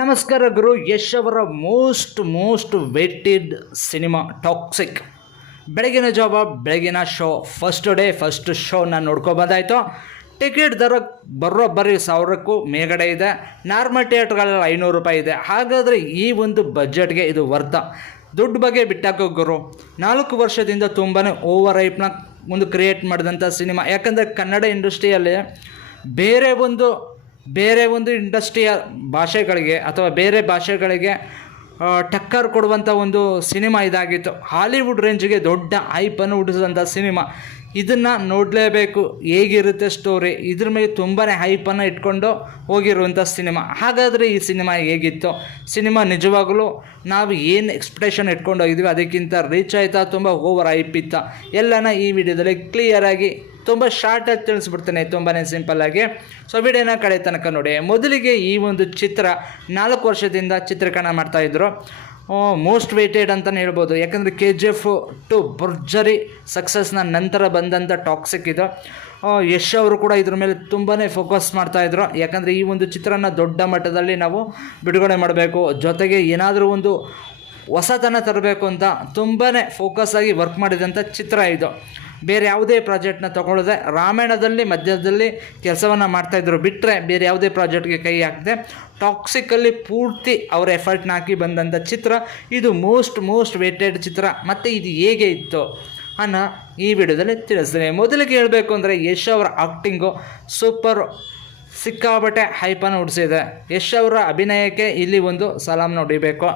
ನಮಸ್ಕಾರ ಗುರು. ಯಶ್ ಅವರ most weighted cinema toxic. ಬೆಳಗಿನ ಜಾವ ಬೆಳಗಿನ ಶೋ, ಫಸ್ಟ್ ಶೋನ ನೋಡ್ಕೊಬಂದಾಯಿತು. ಟಿಕೆಟ್ ದರ ಬರೋಬ್ಬರಿ 1000ಕ್ಕೂ ಮೇಗಡೆ ಇದೆ. ನಾರ್ಮಲ್ ಥಿಯೇಟ್ರ್ಗಳಲ್ಲಿ 500 ರೂಪಾಯಿ ಇದೆ. ಹಾಗಾದರೆ ಈ ಒಂದು ಬಜೆಟ್ಗೆ ಇದು ವರ್ತ? ದುಡ್ಡು ಬಗ್ಗೆ ಬಿಟ್ಟಾಕೋ ಗುರು. 4 ವರ್ಷದಿಂದ ತುಂಬಾ ಓವರ್ ಹೈಪ್ನ ಒಂದು ಕ್ರಿಯೇಟ್ ಮಾಡಿದಂಥ ಸಿನಿಮಾ. ಯಾಕಂದರೆ ಕನ್ನಡ ಇಂಡಸ್ಟ್ರಿಯಲ್ಲಿ ಬೇರೆ ಒಂದು ಇಂಡಸ್ಟ್ರಿಯ ಭಾಷೆಗಳಿಗೆ ಅಥವಾ ಬೇರೆ ಭಾಷೆಗಳಿಗೆ ಟಕ್ಕರ್ ಕೊಡುವಂಥ ಒಂದು ಸಿನಿಮಾ ಇದಾಗಿತ್ತು. ಹಾಲಿವುಡ್ ರೇಂಜ್ಗೆ ದೊಡ್ಡ ಹೈಪನ್ನು ಹುಟ್ಟಿಸಿದಂಥ ಸಿನಿಮಾ. ಇದನ್ನು ನೋಡಲೇಬೇಕು, ಹೇಗಿರುತ್ತೆ ಸ್ಟೋರಿ, ಇದ್ರ ಮೇಲೆ ತುಂಬಾ ಹೈಪನ್ನು ಇಟ್ಕೊಂಡು ಹೋಗಿರುವಂಥ ಸಿನಿಮಾ. ಹಾಗಾದರೆ ಈ ಸಿನಿಮಾ ಹೇಗಿತ್ತು? ಸಿನಿಮಾ ನಿಜವಾಗಲೂ ನಾವು ಏನು ಎಕ್ಸ್ಪೆಕ್ಟೇಷನ್ ಇಟ್ಕೊಂಡು ಹೋಗಿದ್ವಿ ಅದಕ್ಕಿಂತ ರೀಚ್ ಆಯಿತಾ? ತುಂಬ ಓವರ್ ಹೈಪ್ ಇತ್ತಾ? ಎಲ್ಲನ ಈ ವಿಡಿಯೋದಲ್ಲಿ ಕ್ಲಿಯರಾಗಿ ತುಂಬ ಶಾರ್ಟಾಗಿ ತಿಳಿಸ್ಬಿಡ್ತೇನೆ, ತುಂಬಾ ಸಿಂಪಲ್ಲಾಗಿ. ಸೊ ವಿಡಿಯೋನ ಕಡೆ ತನಕ ನೋಡಿ. ಮೊದಲಿಗೆ ಈ ಒಂದು ಚಿತ್ರ 4 ವರ್ಷದಿಂದ ಚಿತ್ರೀಕರಣ ಮಾಡ್ತಾಯಿದ್ರು. ಮೋಸ್ಟ್ ವೇಟೆಡ್ ಅಂತಲೇ ಹೇಳ್ಬೋದು. ಯಾಕಂದರೆ KGF 2 ಭರ್ಜರಿ ಸಕ್ಸಸ್ನ ನಂತರ ಬಂದಂಥ ಟಾಕ್ಸಿಕ್ ಇದು. ಯಶ್ ಅವರು ಕೂಡ ಇದ್ರ ಮೇಲೆ ತುಂಬಾ ಫೋಕಸ್ ಮಾಡ್ತಾಯಿದ್ರು. ಯಾಕಂದರೆ ಈ ಒಂದು ಚಿತ್ರನ ದೊಡ್ಡ ಮಟ್ಟದಲ್ಲಿ ನಾವು ಬಿಡುಗಡೆ ಮಾಡಬೇಕು, ಜೊತೆಗೆ ಏನಾದರೂ ಒಂದು ಹೊಸತನ ತರಬೇಕು ಅಂತ ತುಂಬಾ ಫೋಕಸ್ ಆಗಿ ವರ್ಕ್ ಮಾಡಿದಂಥ ಚಿತ್ರ ಇದು. ಬೇರೆ ಯಾವುದೇ ಪ್ರಾಜೆಕ್ಟ್ನ ತೊಗೊಳ್ಳದೆ ರಾಮಾಯಣದಲ್ಲಿ ಮಧ್ಯದಲ್ಲಿ ಕೆಲಸವನ್ನು ಮಾಡ್ತಾಯಿದ್ರು ಬಿಟ್ಟರೆ ಬೇರೆ ಯಾವುದೇ ಪ್ರಾಜೆಕ್ಟ್ಗೆ ಕೈ ಹಾಕದೆ ಟಾಕ್ಸಿಕಲ್ಲಿ ಪೂರ್ತಿ ಅವರ ಎಫರ್ಟ್ನ ಹಾಕಿ ಬಂದಂಥ ಚಿತ್ರ ಇದು. ಮೋಸ್ಟ್ ವೇಟೆಡ್ ಚಿತ್ರ. ಮತ್ತು ಇದು ಹೇಗೆ ಇತ್ತು ಅನ್ನೋ ಈ ವಿಡಿಯೋದಲ್ಲಿ ತಿಳಿಸ್ತೀನಿ. ಮೊದಲಿಗೆ ಹೇಳಬೇಕು ಅಂದರೆ ಯಶ್ ಅವರ ಆ್ಯಕ್ಟಿಂಗು ಸೂಪರ್, ಸಿಕ್ಕಾಬಟ್ಟೆ ಹೈಪನ್ನು ಹುಟ್ಟಿಸಿದೆ. ಯಶ್ ಅವರ ಅಭಿನಯಕ್ಕೆ ಇಲ್ಲಿ ಒಂದು ಸಲಾಮ್ ನೋಡಿಬೇಕು.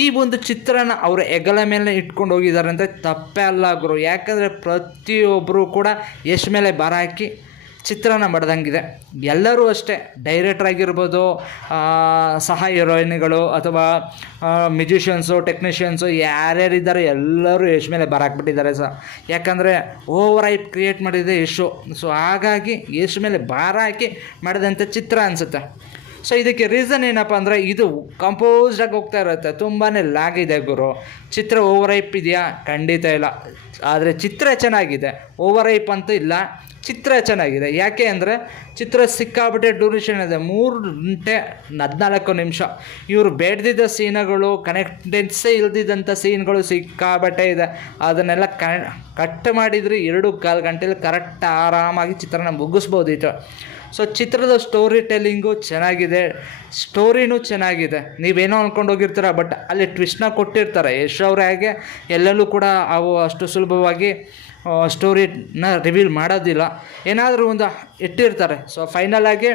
ಈ ಒಂದು ಚಿತ್ರನ ಅವರ ಹೆಗಲ ಮೇಲೆ ಇಟ್ಕೊಂಡು ಹೋಗಿದ್ದಾರೆ ಅಂದರೆ ತಪ್ಪೇ ಅಲ್ಲ ಗುರು. ಯಾಕಂದರೆ ಪ್ರತಿಯೊಬ್ಬರು ಕೂಡ ಯಶ್ ಮೇಲೆ ಭಾರ ಹಾಕಿ ಚಿತ್ರನ ಮಾಡ್ದಂಗಿದೆ. ಎಲ್ಲರೂ ಅಷ್ಟೇ, ಡೈರೆಕ್ಟರ್ ಆಗಿರ್ಬೋದು, ಸಹ ಹೀರೋಯಿನ್ಗಳು ಅಥವಾ ಮ್ಯೂಸಿಷಿಯನ್ಸು, ಟೆಕ್ನಿಷಿಯನ್ಸು ಯಾರ್ಯಾರಿದ್ದಾರೆ ಎಲ್ಲರೂ ಯಶ್ ಮೇಲೆ ಭಾರ ಹಾಕ್ಬಿಟ್ಟಿದ್ದಾರೆ ಯಾಕಂದರೆ ಓವರ್ ಹೈಪ್ ಕ್ರಿಯೇಟ್ ಮಾಡಿದೆ ಯಶು. ಸೊ ಹಾಗಾಗಿ ಯಶ್ ಮೇಲೆ ಭಾರ ಹಾಕಿ ಮಾಡಿದಂಥ ಚಿತ್ರ ಅನಿಸುತ್ತೆ. ಸೊ ಇದಕ್ಕೆ ರೀಸನ್ ಏನಪ್ಪ ಅಂದರೆ ಇದು ಕಂಪೋಸ್ಡಾಗಿ ಹೋಗ್ತಾ ಇರುತ್ತೆ, ತುಂಬಾ ಲ್ಯಾಗ್ ಇದೆ ಗುರು. ಚಿತ್ರ ಓವರ್ ಹೈಪ್ ಇದೆಯಾ? ಖಂಡಿತ ಇಲ್ಲ. ಆದರೆ ಚಿತ್ರ ಚೆನ್ನಾಗಿದೆ, ಓವರ್ ಹೈಪ್ ಅಂತೂ ಇಲ್ಲ. ಚಿತ್ರ ಚೆನ್ನಾಗಿದೆ. ಯಾಕೆ ಅಂದರೆ ಚಿತ್ರ ಸಿಕ್ಕಾಬಿಟ್ಟೆ ಡ್ಯೂರೇಷನ್ ಇದೆ, 3 ಗಂಟೆ 14 ನಿಮಿಷ. ಇವರು ಬೇಡದಿದ್ದ ಸೀನ್ಗಳು, ಕನೆಕ್ಟೆನ್ಸೇ ಇಲ್ದಿದ್ದಂಥ ಸೀನ್ಗಳು ಸಿಕ್ಕಾಬಟ್ಟೆ ಇದೆ. ಅದನ್ನೆಲ್ಲ ಕಟ್ ಮಾಡಿದರೆ 2.25 ಗಂಟೆಲಿ ಕರೆಕ್ಟ್ ಆರಾಮಾಗಿ ಚಿತ್ರನ ಮುಗಿಸ್ಬೋದಿತ್ತು. ಸೊ ಚಿತ್ರದ ಸ್ಟೋರಿ ಟೆಲ್ಲಿಂಗು ಚೆನ್ನಾಗಿದೆ, ಸ್ಟೋರಿನೂ ಚೆನ್ನಾಗಿದೆ. ನೀವೇನೋ ಅಂದ್ಕೊಂಡು ಹೋಗಿರ್ತೀರ, ಬಟ್ ಅಲ್ಲಿ ಟ್ವಿಸ್ಟ್ನ ಕೊಟ್ಟಿರ್ತಾರೆ ಯಶ್ ಅವರೇ. ಹಾಗೆ ಎಲ್ಲೆಲ್ಲೂ ಕೂಡ ಅವು ಅಷ್ಟು ಸುಲಭವಾಗಿ ಸ್ಟೋರಿನ ರಿವೀಲ್ ಮಾಡೋದಿಲ್ಲ, ಏನಾದರೂ ಒಂದು ಇಟ್ಟಿರ್ತಾರೆ. ಸೊ ಫೈನಲ್ ಆಗಿ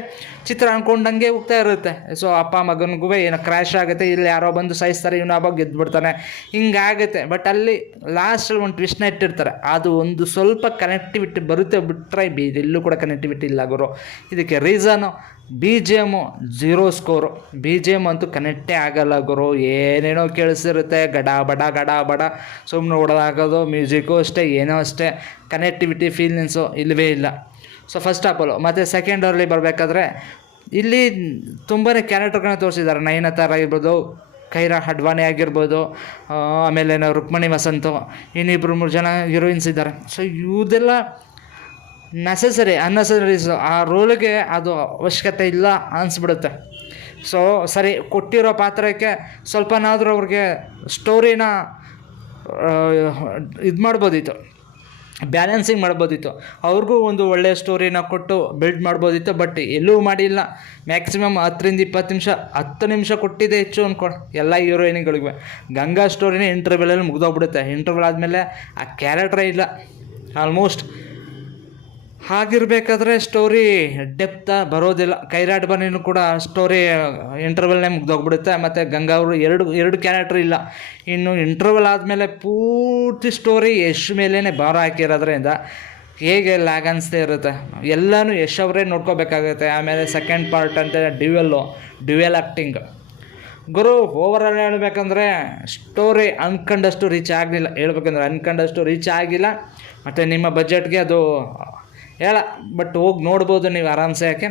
ಚಿತ್ರ ಅಂದ್ಕೊಂಡಂಗೆ ಹೋಗ್ತಾ ಇರುತ್ತೆ. ಸೊ ಅಪ್ಪ ಮಗನಿಗೂ ಏನೋ ಕ್ರ್ಯಾಶ್ ಆಗುತ್ತೆ, ಇಲ್ಲಿ ಯಾರೋ ಬಂದು ಸಾಯಿಸ್ತಾರೆ, ಇವನು ಹಬ್ಬ ಗೆದ್ದುಬಿಡ್ತಾನೆ, ಹಿಂಗಾಗುತ್ತೆ. ಬಟ್ ಅಲ್ಲಿ ಲಾಸ್ಟಲ್ಲಿ ಒಂದು ಟ್ವಿಸ್ಟ್ನ ಇಟ್ಟಿರ್ತಾರೆ, ಅದು ಒಂದು ಸ್ವಲ್ಪ ಕನೆಕ್ಟಿವಿಟಿ ಬರುತ್ತೆ. ಬಿಟ್ಟರೆ ಎಲ್ಲೂ ಕೂಡ ಕನೆಕ್ಟಿವಿಟಿ ಇಲ್ಲ ಗುರು. ಇದಕ್ಕೆ ರೀಸನು BGM 0 ಸ್ಕೋರು. BGM ಅಂತೂ ಕನೆಕ್ಟೇ ಆಗಲ್ಲ ಗುರು. ಏನೇನೋ ಕೇಳಿಸಿರುತ್ತೆ, ಗಡ ಬಡ ಸುಮ್ಮನೆ ಓಡೋದಾಗೋದು. ಮ್ಯೂಸಿಕ್ಕು ಅಷ್ಟೇ, ಏನೋ ಅಷ್ಟೇ, ಕನೆಕ್ಟಿವಿಟಿ ಫೀಲಿಂಗ್ಸು ಇಲ್ಲವೇ ಇಲ್ಲ. So first of all. ಮತ್ತು ಸೆಕೆಂಡ್ ಅವರಲ್ಲಿ ಬರಬೇಕಾದ್ರೆ ಇಲ್ಲಿ ತುಂಬಾ ಕ್ಯಾರೆಕ್ಟರ್ಗಳನ್ನ ತೋರಿಸಿದ್ದಾರೆ. ನಯನತಾರ ಆಗಿರ್ಬೋದು, ಕೈರಾ ಅಡ್ವಾಣಿ ಆಗಿರ್ಬೋದು, ಆಮೇಲೆ ರುಕ್ಮಣಿ ವಸಂತು, ಇನ್ನಿಬ್ಬರು 3 ಜನ ಹೀರೋಯಿನ್ಸ್ ಇದ್ದಾರೆ. ಸೊ ಇದೆಲ್ಲ ಅನ್ನೆಸರೀಸು. ಆ ರೋಲಿಗೆ ಅದು ಅವಶ್ಯಕತೆ ಇಲ್ಲ ಅನಿಸ್ಬಿಡುತ್ತೆ. ಸೊ ಸರಿ, ಕೊಟ್ಟಿರೋ ಪಾತ್ರಕ್ಕೆ ಸ್ವಲ್ಪನಾದರೂ ಅವ್ರಿಗೆ ಸ್ಟೋರಿನ ಇದು ಮಾಡ್ಬೋದಿತ್ತು, ಬ್ಯಾಲೆನ್ಸಿಂಗ್ ಮಾಡ್ಬೋದಿತ್ತು. ಅವ್ರಿಗೂ ಒಂದು ಒಳ್ಳೆಯ ಸ್ಟೋರಿನ ಕೊಟ್ಟು ಬಿಲ್ಡ್ ಮಾಡ್ಬೋದಿತ್ತು. ಬಟ್ ಎಲ್ಲೂ ಮಾಡಿಲ್ಲ. ಮ್ಯಾಕ್ಸಿಮಮ್ 10 ನಿಮಿಷ ಕೊಟ್ಟಿದೆ ಹೆಚ್ಚು ಅಂದ್ಕೊಂಡು ಎಲ್ಲ ಹೀರೋಯಿನ್ಗಳಿಗೆ. ಗಂಗಾ ಸ್ಟೋರಿನೇ ಇಂಟರ್ವ್ಯೂಲಲ್ಲಿ ಮುಗಿದೋಗ್ಬಿಡುತ್ತೆ. ಇಂಟರ್ವ್ಯೂಲ್ ಆದಮೇಲೆ ಆ ಕ್ಯಾರೆಕ್ಟ್ರೇ ಇಲ್ಲ ಆಲ್ಮೋಸ್ಟ್. ಹಾಗಿರಬೇಕಾದ್ರೆ ಸ್ಟೋರಿ ಡೆಪ್ತ ಬರೋದಿಲ್ಲ. ಕೈರಾಟ್ ಬನ್ನಿನೂ ಕೂಡ ಸ್ಟೋರಿ ಇಂಟರ್ವಲ್ನೇ ಮುಗ್ದೋಗ್ಬಿಡುತ್ತೆ. ಮತ್ತು ಗಂಗಾ ಅವರು ಎರಡು ಕ್ಯಾರೆಕ್ಟರ್ ಇಲ್ಲ. ಇನ್ನು ಇಂಟರ್ವಲ್ ಆದಮೇಲೆ ಪೂರ್ತಿ ಸ್ಟೋರಿ ಯಶ್ ಮೇಲೇ ಭಾರ ಹಾಕಿರೋದ್ರಿಂದ ಹೇಗೆ ಲ್ಯಾಗ್ ಅನಿಸ್ತೇ ಇರುತ್ತೆ. ಎಲ್ಲನೂ ಯಶ್ ಅವರೇ ನೋಡ್ಕೋಬೇಕಾಗುತ್ತೆ. ಆಮೇಲೆ ಸೆಕೆಂಡ್ ಪಾರ್ಟ್ ಅಂತ ಡ್ಯುಯಲ್ ಆ್ಯಕ್ಟಿಂಗ್ ಗುರು. ಓವರಾಲ್ ಹೇಳ್ಬೇಕಂದ್ರೆ ಸ್ಟೋರಿ ಅನ್ಕಂಡಷ್ಟು ರೀಚ್ ಆಗಲಿಲ್ಲ. ಅನ್ಕಂಡಷ್ಟು ರೀಚ್ ಆಗಿಲ್ಲ. ಮತ್ತು ನಿಮ್ಮ ಬಜೆಟ್ಗೆ ಅದು ಬಟ್ ಹೋಗಿ ನೋಡ್ಬೋದು ನೀವು ಆರಾಮ್ಸೆ. ಯಾಕೆ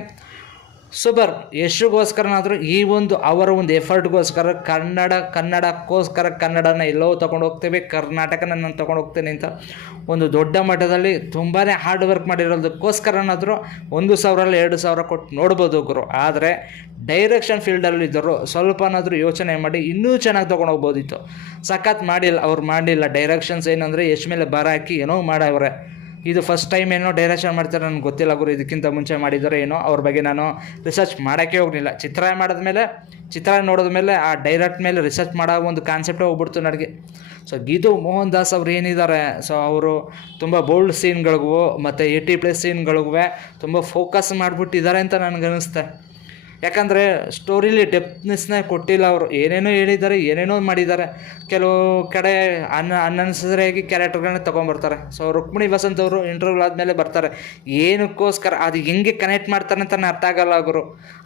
ಸೂಪರ್. ಯಶಗೋಸ್ಕರನಾದರೂ ಈ ಒಂದು ಅವರ ಒಂದು ಎಫರ್ಟ್ಗೋಸ್ಕರ ಕನ್ನಡಕ್ಕೋಸ್ಕರ ಕನ್ನಡನ ಎಲ್ಲೋ ತೊಗೊಂಡು ಹೋಗ್ತೇವೆ, ಕರ್ನಾಟಕನ ನಾನು ತೊಗೊಂಡು ಹೋಗ್ತೇನೆ ಅಂತ ಒಂದು ದೊಡ್ಡ ಮಟ್ಟದಲ್ಲಿ ತುಂಬಾ ಹಾರ್ಡ್ ವರ್ಕ್ ಮಾಡಿರೋದಕ್ಕೋಸ್ಕರನಾದರೂ 1,000 2,000 ಕೊಟ್ಟು ನೋಡ್ಬೋದು ಗುರು. ಆದರೆ ಡೈರೆಕ್ಷನ್ ಫೀಲ್ಡಲ್ಲಿದ್ದರು ಸ್ವಲ್ಪನಾದರೂ ಯೋಚನೆ ಮಾಡಿ ಇನ್ನೂ ಚೆನ್ನಾಗಿ ತೊಗೊಂಡು ಹೋಗ್ಬೋದಿತ್ತು. ಸಖತ್ ಮಾಡಿಲ್ಲ, ಅವ್ರು ಮಾಡಲಿಲ್ಲ. ಡೈರೆಕ್ಷನ್ಸ್ ಏನಂದರೆ ಯಶ್ ಮೇಲೆ ಭಾರ ಹಾಕಿ ಏನೋ ಮಾಡವ್ರೆ. ಇದು ಫಸ್ಟ್ ಟೈಮ್ ಏನೋ ಡೈರೆಕ್ಷನ್ ಮಾಡ್ತಾರೆ, ನನಗೆ ಗೊತ್ತಿಲ್ಲ ಗುರು. ಇದಕ್ಕಿಂತ ಮುಂಚೆ ಮಾಡಿದ್ದಾರೆ ಏನೋ, ಅವ್ರ ಬಗ್ಗೆ ನಾನು ರಿಸರ್ಚ್ ಮಾಡೋಕ್ಕೆ ಹೋಗಲಿಲ್ಲ. ಚಿತ್ರ ನೋಡಿದ ಮೇಲೆ ಆ ಡೈರೆಕ್ಟ್ ಮೇಲೆ ರಿಸರ್ಚ್ ಮಾಡೋ ಒಂದು ಕಾನ್ಸೆಪ್ಟೇ ಹೋಗ್ಬಿಡ್ತು ನನಗೆ. ಸೊ ಗೀತು ಮೋಹನ್ ದಾಸ್ ಅವ್ರು ಏನಿದ್ದಾರೆ, ಸೊ ಅವರು ತುಂಬ ಬೋಲ್ಡ್ ಸೀನ್ಗಳಿಗೂ ಮತ್ತು 80+ ಸೀನ್ಗಳಿಗೂ ತುಂಬ ಫೋಕಸ್ ಮಾಡಿಬಿಟ್ಟಿದ್ದಾರೆ ಅಂತ ನನಗನ್ನಿಸ್ತೆ. ಯಾಕಂದರೆ ಸ್ಟೋರಿಲಿ ಡೆಪ್ತ್ನೆಸ್ನೇ ಕೊಟ್ಟಿಲ್ಲ ಅವರು. ಏನೇನೋ ಹೇಳಿದ್ದಾರೆ, ಏನೇನೋ ಮಾಡಿದ್ದಾರೆ. ಕೆಲವು ಕಡೆ ಅನ್ನೆಸರಿಯಾಗಿ ಕ್ಯಾರೆಕ್ಟರ್ಗಳನ್ನ ತೊಗೊಂಬರ್ತಾರೆ. ಸೊ ರುಕ್ಮಿಣಿ ವಸಂತ್ ಅವರು ಇಂಟರ್ವ್ಯೂ ಆದಮೇಲೆ ಬರ್ತಾರೆ, ಏನಕ್ಕೋಸ್ಕರ ಅದು ಹೆಂಗೆ ಕನೆಕ್ಟ್ ಮಾಡ್ತಾರೆ ಅಂತ ಅರ್ಥ ಆಗಲ್ಲ ಗುರು.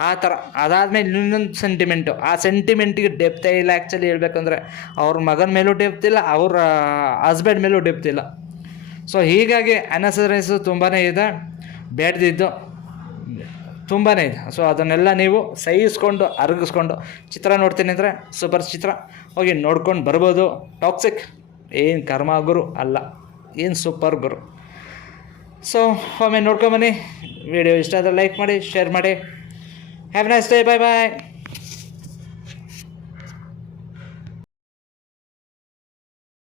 ಆ ಥರ ಅದಾದಮೇಲೆ ಇನ್ನೊಂದು ಸೆಂಟಿಮೆಂಟು, ಆ ಸೆಂಟಿಮೆಂಟಿಗೆ ಡೆಪ್ತೇ ಇಲ್ಲ. ಆ್ಯಕ್ಚುಲಿ ಹೇಳ್ಬೇಕಂದ್ರೆ ಅವ್ರ ಮಗನ ಮೇಲೂ ಡೆಪ್ತ್ ಇಲ್ಲ, ಅವ್ರ ಹಸ್ಬೆಂಡ್ ಮೇಲೂ ಡೆಪ್ತ್ ಇಲ್ಲ. ಸೊ ಹೀಗಾಗಿ ಅನ್ನೆಸರೀಸು ತುಂಬಾ ಇದೆ, ಬೇಡ್ದಿದ್ದು ತುಂಬಾ ಇದೆ. ಸೊ ಅದನ್ನೆಲ್ಲ ನೀವು ಸಹಿಸ್ಕೊಂಡು ಅರಗಿಸ್ಕೊಂಡು ಚಿತ್ರ ನೋಡ್ತೀನಿ ಅಂದರೆ ಸೂಪರ್ ಚಿತ್ರ, ಹೋಗಿ ನೋಡ್ಕೊಂಡು ಬರ್ಬೋದು. ಟಾಕ್ಸಿಕ್ ಏನು ಕರ್ಮ ಗುರು ಅಲ್ಲ, ಏನು ಸೂಪರ್ ಗುರು. ಸೊ ಒಮ್ಮೆ ನೋಡ್ಕೊಂಬನ್ನಿ. ವಿಡಿಯೋ ಇಷ್ಟ ಆದರೆ ಲೈಕ್ ಮಾಡಿ, ಶೇರ್ ಮಾಡಿ. Have nice day, bye bye.